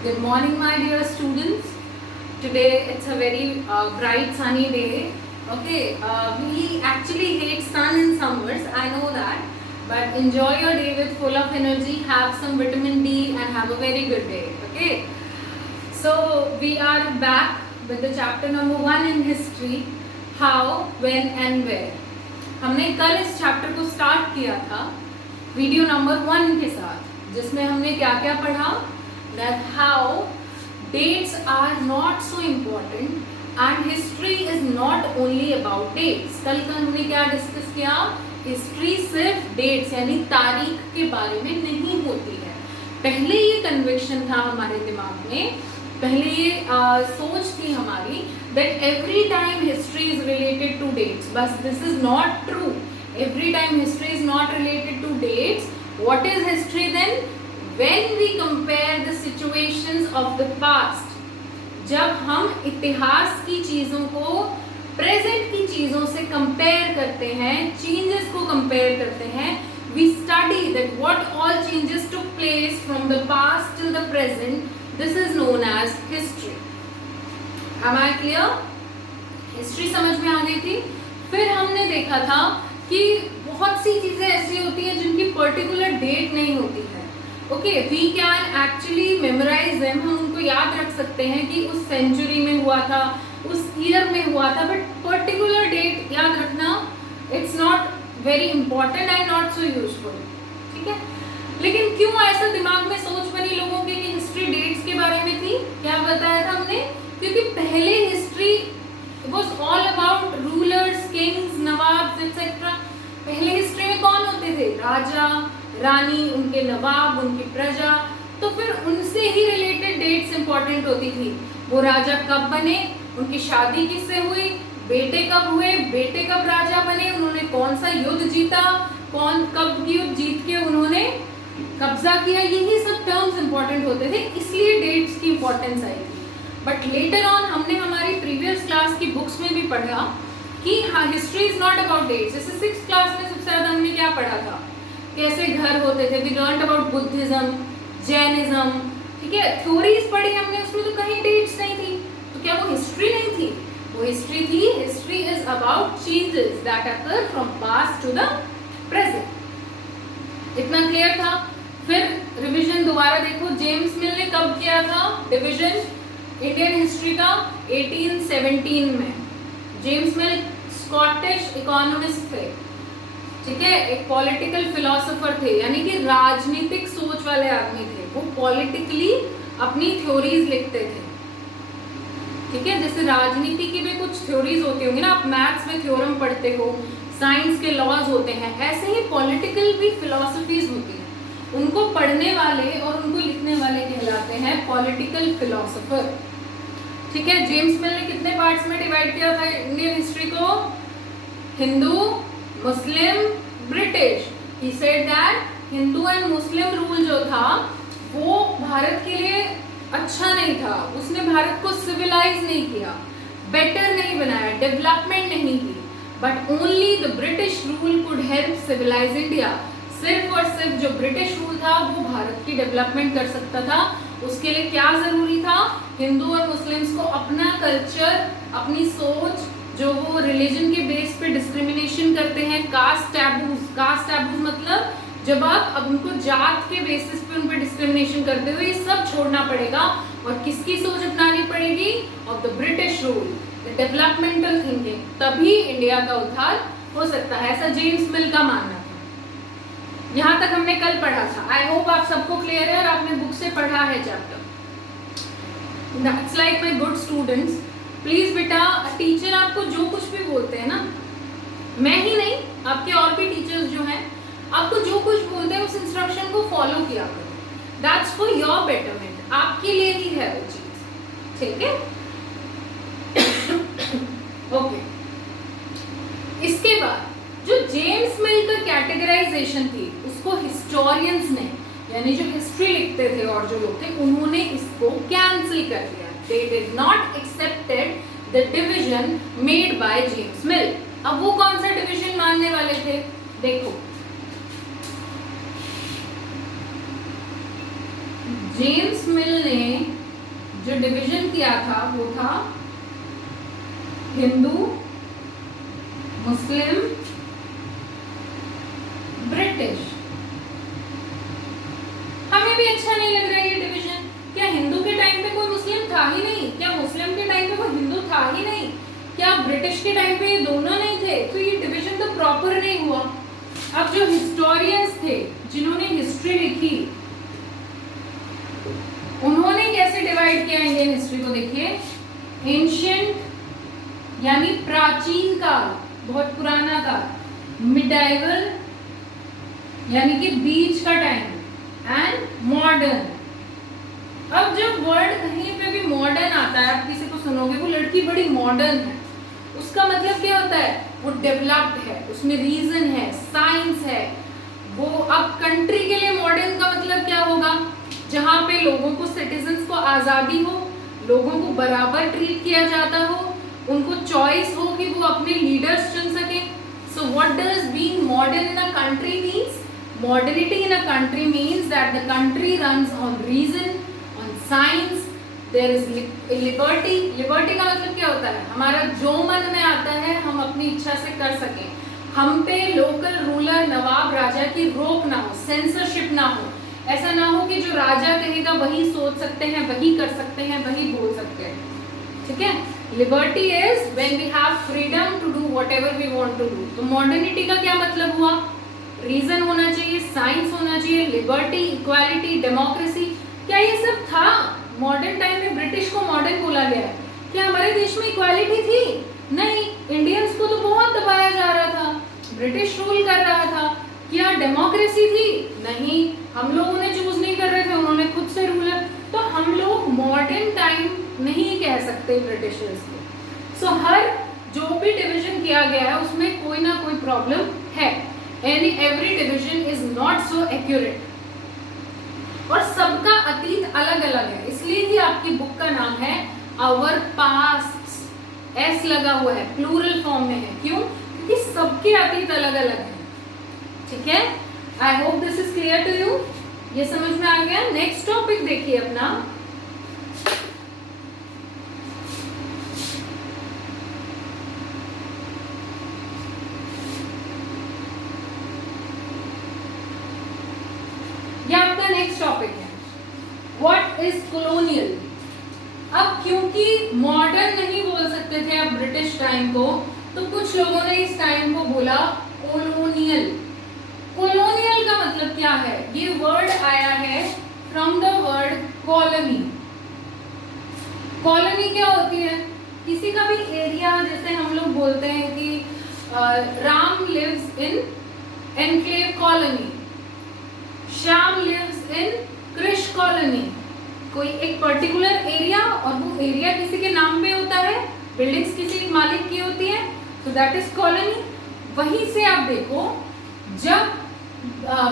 Good morning, my dear students. Today it's a very bright sunny day. Okay, we actually hate sun in summers, I know that, but enjoy your day with full of energy, have some vitamin D and have a very good day. Okay, so we are back with the chapter number 1 in history, how, when and where. हमने कल इस chapter को start किया था video number 1 के साथ, जिसमें हमने क्या क्या पढ़ा, that how dates are not so important and history is not only about dates. कल हमने क्या डिस्कस किया, हिस्ट्री सिर्फ डेट्स यानी तारीख के बारे में नहीं होती है. पहले ये कन्विक्शन था हमारे दिमाग में, पहले ये सोच थी हमारी that every time history is related to dates, but this is not true. Every time history is not related to dates. What is history then? When we compare the situations of the past, जब हम इतिहास की चीज़ों को present की चीज़ों से compare करते हैं, चेंजेस को कंपेयर करते हैं, we study that what all changes took place from the past till the present. This is known as history. Am I clear? History समझ में आ गई थी. फिर हमने देखा था कि बहुत सी चीज़ें ऐसी होती हैं जिनकी पर्टिकुलर डेट नहीं होती है. Okay, we can actually memorise them, हम उनको याद रख सकते हैं कि उस सेंचुरी में हुआ था, उस ईयर में हुआ था, बट पर्टिकुलर डेट याद रखना it's not very important and not so useful. ठीक है, लेकिन क्यों ऐसा दिमाग में सोच बनी लोगों के कि हिस्ट्री डेट्स के बारे में थी? क्या बताया था हमने? क्योंकि पहले history was all about rulers, Kings, nawabs etcetera. पहले हिस्ट्री में कौन होते थे? राजा, रानी, उनके नवाब, उनकी प्रजा. तो फिर उनसे ही रिलेटेड डेट्स इंपॉर्टेंट होती थी. वो राजा कब बने, उनकी शादी किससे हुई, बेटे कब हुए, बेटे कब राजा बने, उन्होंने कौन सा युद्ध जीता, कौन कब युद्ध जीत के उन्होंने कब्जा किया, यही सब टर्म्स इंपॉर्टेंट होते थे, इसलिए डेट्स की इंपॉर्टेंस आई थी. बट लेटर ऑन हमने हमारी प्रीवियस क्लास की बुक्स में भी पढ़ा कि हाँ, history is not about dates. जैसे 6th क्लास में सबसे ज़्यादा हमने क्या पढ़ा था, कैसे घर होते थे. We learned about Buddhism, Jainism. ठीक है, थ्योरीज पढ़ी हमने, उसमें तो कहीं डेट्स नहीं थी. तो क्या वो हिस्ट्री नहीं थी? वो हिस्ट्री थी. History is about changes that occur from past to the present. इतना क्लियर था? फिर रिवीजन दोबारा देखो, जेम्स मिल ने कब किया था डिवीजन इंडियन हिस्ट्री का? 1817 में. जेम्स मिल स्कॉटिश इकोनॉमिस्ट थे. ठीक है, एक पॉलिटिकल फिलोसोफर थे, यानी कि राजनीतिक सोच वाले आदमी थे. वो पॉलिटिकली अपनी थ्योरीज लिखते थे. ठीक है, जैसे राजनीति की भी कुछ थ्योरीज होती होंगी ना, आप मैथ्स में थ्योरम पढ़ते हो, साइंस के लॉज होते हैं, ऐसे ही पॉलिटिकल भी फिलॉसफीज होती हैं. उनको पढ़ने वाले और उनको लिखने वाले कहलाते हैं पॉलिटिकल फिलोसोफर. ठीक है, जेम्स मिल ने कितने पार्ट्स में डिवाइड किया था इंडियन हिस्ट्री को? Hindu, Muslim, British. He said that Hindu and Muslim rule जो था वो भारत के लिए अच्छा नहीं था. उसने भारत को सिविलाइज नहीं किया, बेटर नहीं बनाया, डेवलपमेंट नहीं की. But only the British rule could help civilise India. सिर्फ और सिर्फ जो ब्रिटिश रूल था वो भारत की डेवलपमेंट कर सकता था. उसके लिए क्या जरूरी था? हिंदू और मुस्लिम्स को अपना कल्चर, अपनी सोच, जो वो रिलीजन के बेस पे डिस्क्रिमिनेशन करते हैं, कास्ट टैबूज. कास्ट टैबूज मतलब जब आप अब उनको जात के बेसिस पे उन पे डिस्क्रिमिनेशन करते हो, ये सब छोड़ना पड़ेगा. और किसकी सोच अपनानी पड़ेगी? Of the British rule, the developmental thinking. तभी इंडिया का उद्धार हो सकता है, ऐसा जेम्स मिल का मानना था. यहाँ तक हमने कल पढ़ा था. आई होप आप सबको क्लियर है और आपने बुक से पढ़ा है chapter. That's like my good students. Please बेटा, टीचर आपको जो कुछ भी बोलते हैं ना, मैं ही नहीं, आपके और भी टीचर्स जो हैं, आपको जो कुछ बोलते हैं उस इंस्ट्रक्शन को फॉलो किया करो. दैट्स फॉर योर बेटरमेंट, आपके लिए ही है वो चीज. ठीक है, ओके. इसके बाद जो जेम्स मिल का कैटेगराइजेशन थी, उसको हिस्टोरियंस ने, यानी जो हिस्ट्री लिखते थे और जो लोग थे, उन्होंने इसको कैंसिल कर दिया. They did not accepted the division made by James मिल. अब वो कौन सा डिवीजन मानने वाले थे? देखो, जेम्स मिल ने जो डिवीजन किया था वो था हिंदू, मुस्लिम, ब्रिटिश। हमें भी अच्छा नहीं लग रहा है ये डिवीजन। क्या हिंदू के टाइम पे कोई मुस्लिम था ही नहीं? क्या मुस्लिम के टाइम पे कोई हिंदू था ही नहीं? क्या ब्रिटिश के टाइम पे ये दोनों नहीं थे? तो ये डिवीजन तो प्रॉपर नहीं हुआ। अब जो हिस्टोरियंस थे, जिन्होंने हिस्ट्री लिखी, उन्होंने कैसे डिवाइड किया इंडियन हिस्ट्री को? देखिए, एंशिएंट यानी प्राचीन काल, बहुत पुराना काल, मिडाइवल यानी कि बीच का टाइम, एंड मॉडर्न। अब जब वर्ड कहीं पे भी मॉडर्न आता है, आप किसी को सुनोगे वो लड़की बड़ी मॉडर्न है, उसका मतलब क्या होता है? वो डेवलप्ड है, उसमें रीजन है, साइंस है वो। अब कंट्री के लिए मॉडर्न का मतलब क्या होगा? जहाँ पे लोगों को, सिटीजन्स को आज़ादी हो, लोगों को बराबर ट्रीट किया जाता हो, उनको चॉइस हो कि वो अपने लीडर्स चुन सके। So what does being modern in a country means? Modernity in a country means that the country runs on reason, on science, there is liberty. Liberty का मतलब क्या होता है? हमारा जो मन में आता है हम अपनी इच्छा से कर सकें, हम पे लोकल रूलर, नवाब, राजा की रोक ना हो, सेंसरशिप ना हो। ऐसा ना हो कि जो राजा कहेगा वही सोच सकते हैं, वही कर सकते हैं, वही बोल सकते हैं। ठीक है? Liberty is when we have freedom to do whatever we want to do. तो मॉडर्निटी का क्या मतलब हुआ? रीजन होना चाहिए, साइंस होना चाहिए, लिबर्टी, इक्वालिटी, डेमोक्रेसी। क्या ये सब था? मॉडर्न टाइम में ब्रिटिश को मॉडर्न बोला गया है। क्या हमारे देश में इक्वालिटी थी? नहीं, इंडियंस को तो बहुत दबाया जा रहा था, ब्रिटिश रूल कर रहा था। क्या डेमोक्रेसी थी? नहीं, हम लोग उन्हें चूज नहीं कर रहे थे, उन्होंने खुद से रूलर। तो हम लोग मॉडर्न टाइम नहीं कह सकते ब्रिटिशर्स को। सो हर जो भी डिवीजन किया गया है उसमें कोई ना कोई प्रॉब्लम है। Every division is not so accurate. और सबका अतीत अलग अलग है, इसलिए ही आपकी बुक का नाम है आवर पास्ट। एस लगा हुआ है, प्लूरल फॉर्म में है। क्यों? क्योंकि सबके अतीत अलग अलग है। ठीक है? I hope this is clear to you. ये समझ में आ गया? नेक्स्ट टॉपिक देखिए अपना, नेक्स्ट टॉपिक है व्हाट इज कॉलोनियल। अब क्योंकि मॉडर्न नहीं बोल सकते थे अब ब्रिटिश टाइम को, तो कुछ लोगों ने इस टाइम को बोला कॉलोनियल। कॉलोनियल का मतलब क्या है? ये वर्ड आया है from the word colony. Colony क्या होती है? किसी का भी एरिया, जैसे हम लोग बोलते हैं कि Ram lives in enclave colony, Shyam lives in Krish colony. कोई एक पर्टिकुलर एरिया, और वो एरिया किसी के नाम पे होता है, बिल्डिंग्स किसी मालिक की होती है, तो दैट इज कॉलोनी। वहीं से आप देखो, जब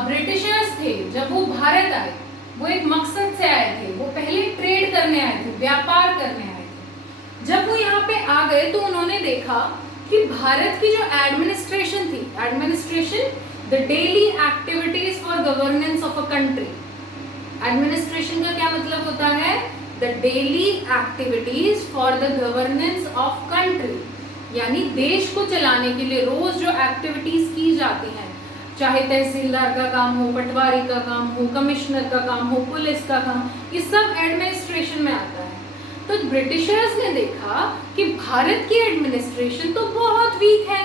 ब्रिटिशर्स थे, जब वो भारत आए, वो एक मकसद से आए थे, वो पहले ट्रेड करने आए थे, व्यापार करने आए थे। जब वो यहाँ पे आ गए तो उन्होंने देखा कि भारत की जो एडमिनिस्ट्रेशन थी, administration the daily activities for governance of a country. Administration का क्या मतलब होता है? The daily activities for the governance of country, यानी देश को चलाने के लिए रोज जो एक्टिविटीज की जाती हैं, चाहे तहसीलदार का काम हो, पटवारी का काम हो, कमिश्नर का काम हो, पुलिस का काम, ये सब एडमिनिस्ट्रेशन में आता है। तो ब्रिटिशर्स ने देखा कि भारत की एडमिनिस्ट्रेशन तो बहुत वीक है,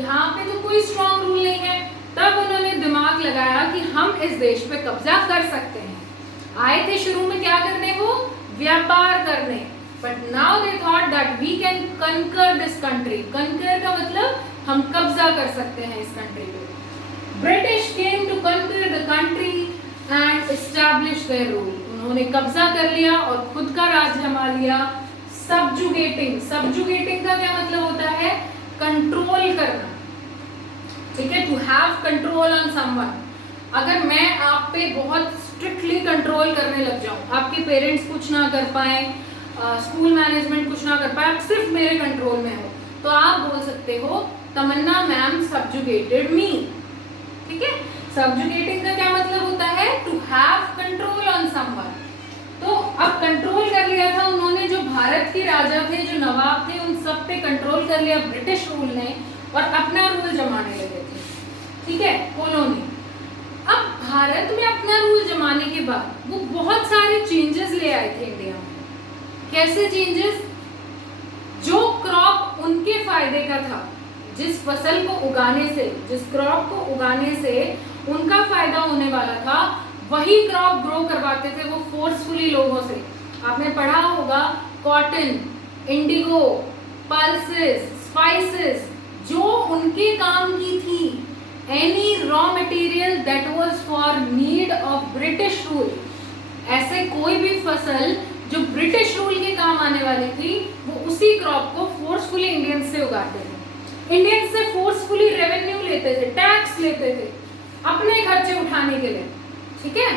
यहाँ पे तो कोई स्ट्रॉन्ग रूल नहीं है। तब उन्होंने दिमाग लगाया कि हम इस देश पे कब्जा कर सकते हैं। आए थे शुरू में क्या करने? वो व्यापार करने, but now they thought that we can conquer this country. Conquer का मतलब हम कब्जा कर सकते हैं इस कंट्री पे। ब्रिटिश केम टू कंकर the country and establish there rule. उन्होंने कब्जा कर लिया और खुद का राज जमा लिया। सबजुगेटिंग, सबजुगेटिंग का क्या मतलब होता है? कंट्रोल करना। ठीक है? To have control on someone. अगर मैं आप पे बहुत स्ट्रिक्टली कंट्रोल करने लग जाऊं, आपके पेरेंट्स कुछ ना कर पाए, स्कूल मैनेजमेंट कुछ ना कर पाए, आप सिर्फ मेरे कंट्रोल में हो, तो आप बोल सकते हो तमन्ना मैम सबजुगेटेड मी। ठीक है? सबजुगेटिंग का क्या मतलब होता है? To have control on someone. अब कंट्रोल कर लिया था उन्होंने, जो भारत के राजा थे, जो नवाब थे, उन सब पे कंट्रोल कर लिया ब्रिटिश रूल ने और अपना रूल जमाने लगे थे, ठीक है, कॉलोनी। अब भारत में अपना रूल जमाने के बाद वो बहुत सारे चेंजेस ले आए थे इंडिया में। कैसे चेंजेस? जो क्रॉप उनके फायदे का था, जिस फसल को उगाने से, जिस क्रॉप को उगाने से उनका फायदा होने वाला था, वही क्रॉप ग्रो करवाते थे वो फोर्सफुली लोगों से। आपने पढ़ा होगा कॉटन, इंडिगो, पल्सेस, स्पाइसेस, जो उनके काम की थी, any raw material that was for need of British rule, ऐसे कोई भी फसल जो ब्रिटिश रूल के काम आने वाली थी, वो उसी क्रॉप को फोर्सफुली इंडियंस से उगाते थे। इंडियंस से फोर्सफुली रेवेन्यू लेते थे, टैक्स लेते थे अपने खर्चे उठाने के लिए, ठीक है।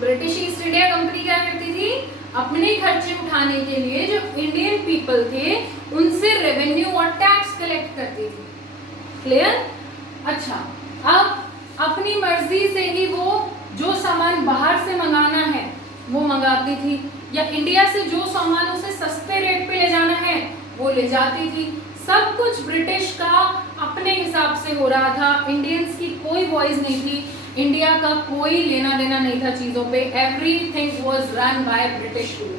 ब्रिटिश ईस्ट इंडिया कंपनी क्या करती थी? अपने खर्चे उठाने के लिए जो इंडियन पीपल थे उनसे रेवेन्यू और टैक्स कलेक्ट करती थी। क्लियर? अच्छा, अब अपनी मर्जी से ही वो जो सामान बाहर से मंगाना है वो मंगाती थी, या इंडिया से जो सामान उसे सस्ते रेट पे ले जाना है वो ले जाती थी। सब कुछ ब्रिटिश का अपने हिसाब से हो रहा था, इंडियंस की कोई वॉइस नहीं थी, इंडिया का कोई लेना देना नहीं था चीज़ों पे। Everything was run by British rule.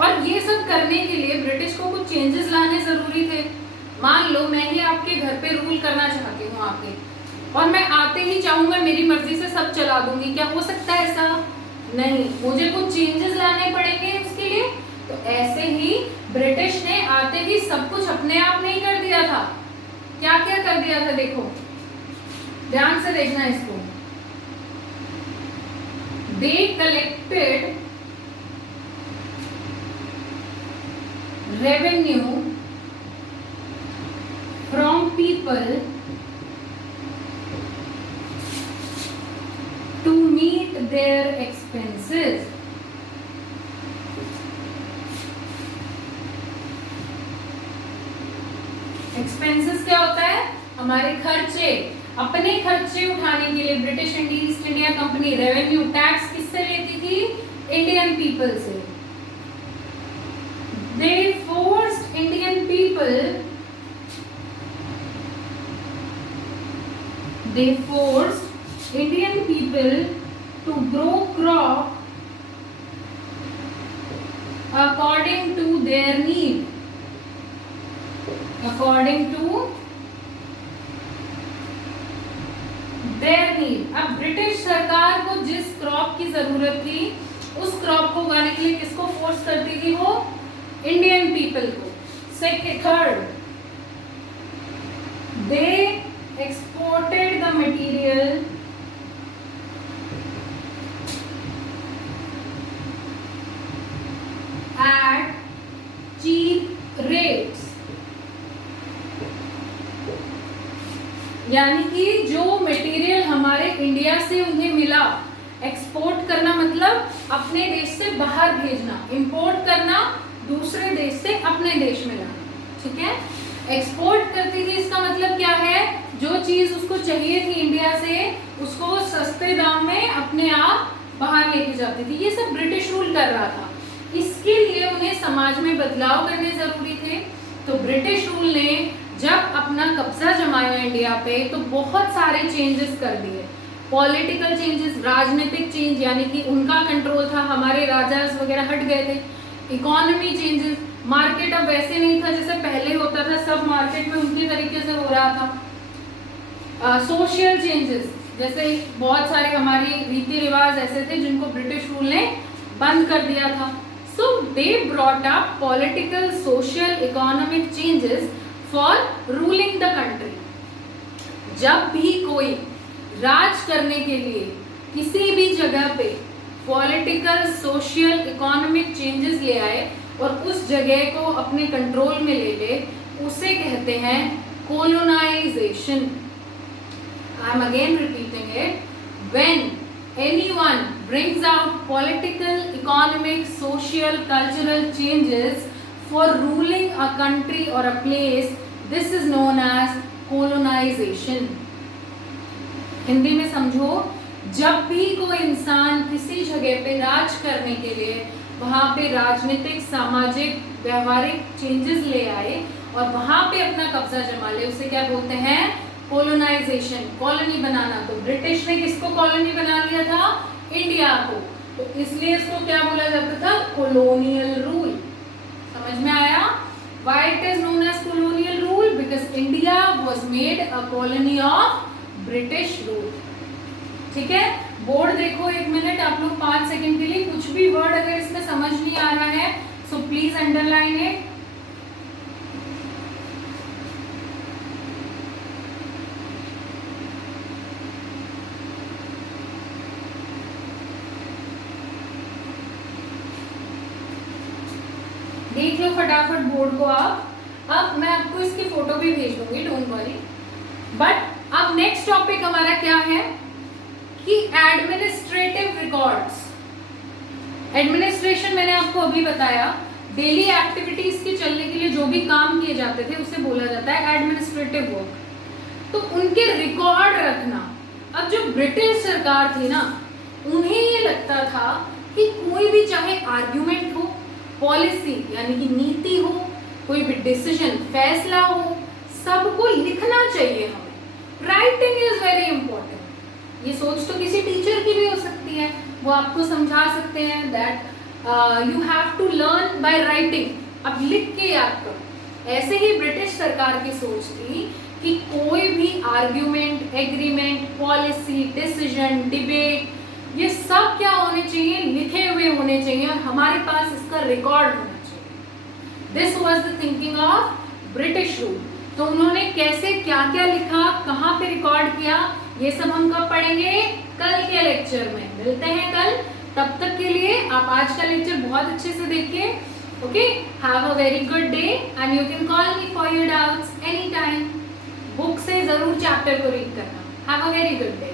और ये सब करने के लिए ब्रिटिश को कुछ चेंजेस लाने ज़रूरी थे। मान लो मैं ही आपके घर पे रूल करना चाहती हूँ आपके, और मैं आते ही चाहूँगा मेरी मर्जी से सब चला दूंगी, क्या हो सकता है ऐसा? नहीं, मुझे कुछ चेंजेस लाने पड़ेंगे उसके लिए। तो ऐसे ही ब्रिटिश ने आते ही सब कुछ अपने आप नहीं कर दिया था। क्या क्या कर दिया था देखो, ध्यान से देखना इसको। They collected revenue from people to meet their expenses. Expenses क्या होता है? हमारे खर्चे, अपने खर्चे उठाने के लिए British east India company revenue tax किससे लेती थी? इंडियन पीपल से। They forced Indian people, they forced Indian people to grow crop according to their need, according to their need। अब ब्रिटिश सरकार को जिस क्रॉप की जरूरत थी उस क्रॉप को उगाने के लिए किसको फोर्स करती थी? वो इंडियन पीपल को। Second, third, they exported the material at cheap rates, यानी कि जो मटेरियल हमारे इंडिया से उन्हें मिला, एक्सपोर्ट करना मतलब अपने देश से बाहर भेजना, इंपोर्ट करना दूसरे देश से अपने देश में लाना, ठीक है। एक्सपोर्ट करती थी, इसका मतलब क्या है? जो चीज उसको चाहिए थी इंडिया से, उसको वो सस्ते दाम में अपने आप बाहर लेके जाती थी। ये सब ब्रिटिश रूल कर रहा था। इसके लिए उन्हें समाज में बदलाव करने जरूरी थे। तो ब्रिटिश रूल ने जब अपना कब्जा जमाया इंडिया पे तो बहुत सारे चेंजेस कर दिए। पॉलिटिकल चेंजेस, राजनीतिक चेंज, यानी कि उनका कंट्रोल था, हमारे राजास वगैरह हट गए थे। इकोनॉमी चेंजेस, मार्केट अब वैसे नहीं था जैसे पहले होता था, सब मार्केट में उनके तरीके से हो रहा था। सोशल चेंजेस, जैसे बहुत सारे हमारे रीति रिवाज ऐसे थे जिनको ब्रिटिश रूल ने बंद कर दिया था। So they brought up political, social, economic changes for ruling the country. जब भी कोई राज करने के लिए किसी भी जगह पे पॉलिटिकल, सोशल, इकोनॉमिक चेंजेस ले आए और उस जगह को अपने कंट्रोल में ले ले, उसे कहते हैं colonization. I am again repeating it. When anyone brings out political, economic, social, cultural changes for ruling a country or a place, this is known as colonization. Hindi में समझो, जब भी कोई इंसान किसी जगह पे राज करने के लिए वहाँ पे राजनीतिक, सामाजिक, व्यवहारिक चेंजेस ले आए और वहाँ पे अपना कब्जा जमा ले, उसे क्या बोलते हैं? कोलोनाइजेशन, कॉलोनी बनाना। तो ब्रिटिश ने किसको कॉलोनी बना लिया था? इंडिया को। तो इसलिए इसको क्या बोला जाता था? Colonial rule. समझ में आया? Why it is known as colonial rule? Because India was made a colony of British rule. ठीक है, बोर्ड देखो एक मिनट, आप लोग 5 सेकंड के लिए। कुछ भी वर्ड अगर इसमें समझ नहीं आ रहा है सो प्लीज अंडरलाइन इट। देख लो फटाफट बोर्ड को आप। अब मैं आपको इसकी फोटो भी भेज दूंगी, डोंट वरी। बट अब नेक्स्ट टॉपिक हमारा क्या है कि एडमिनिस्ट्रेटिव रिकॉर्ड्स। एडमिनिस्ट्रेशन मैंने आपको अभी बताया, डेली एक्टिविटीज के चलने के लिए जो भी काम किए जाते थे उसे बोला जाता है एडमिनिस्ट्रेटिव वर्क। तो उनके रिकॉर्ड रखना। अब जो ब्रिटिश सरकार थी ना, उन्हें ये लगता था कि कोई भी चाहे आर्ग्यूमेंट हो, पॉलिसी यानी कि नीति हो, कोई भी डिसीजन, फैसला हो, सबको लिखना चाहिए हमें। Writing is very important. ये सोच तो किसी टीचर की भी हो सकती है, वो आपको समझा सकते हैं that you have to learn by writing. अब लिख के याद करो। ऐसे ही ब्रिटिश सरकार की सोच थी कि कोई भी argument, agreement, policy, decision, debate, ये सब क्या होने चाहिए? लिखे हुए होने चाहिए और हमारे पास इसका रिकॉर्ड होना चाहिए। This was the thinking of British rule. तो उन्होंने कैसे क्या क्या लिखा, कहाँ पे रिकॉर्ड किया, ये सब हम कब पढ़ेंगे? कल के लेक्चर में। मिलते हैं कल। तब तक के लिए आप आज का लेक्चर बहुत अच्छे से देखिए। Okay, have a very good day and you can call me for your doubts any time. Book से जरूर चैप्टर को रीड करना। Have a very good day.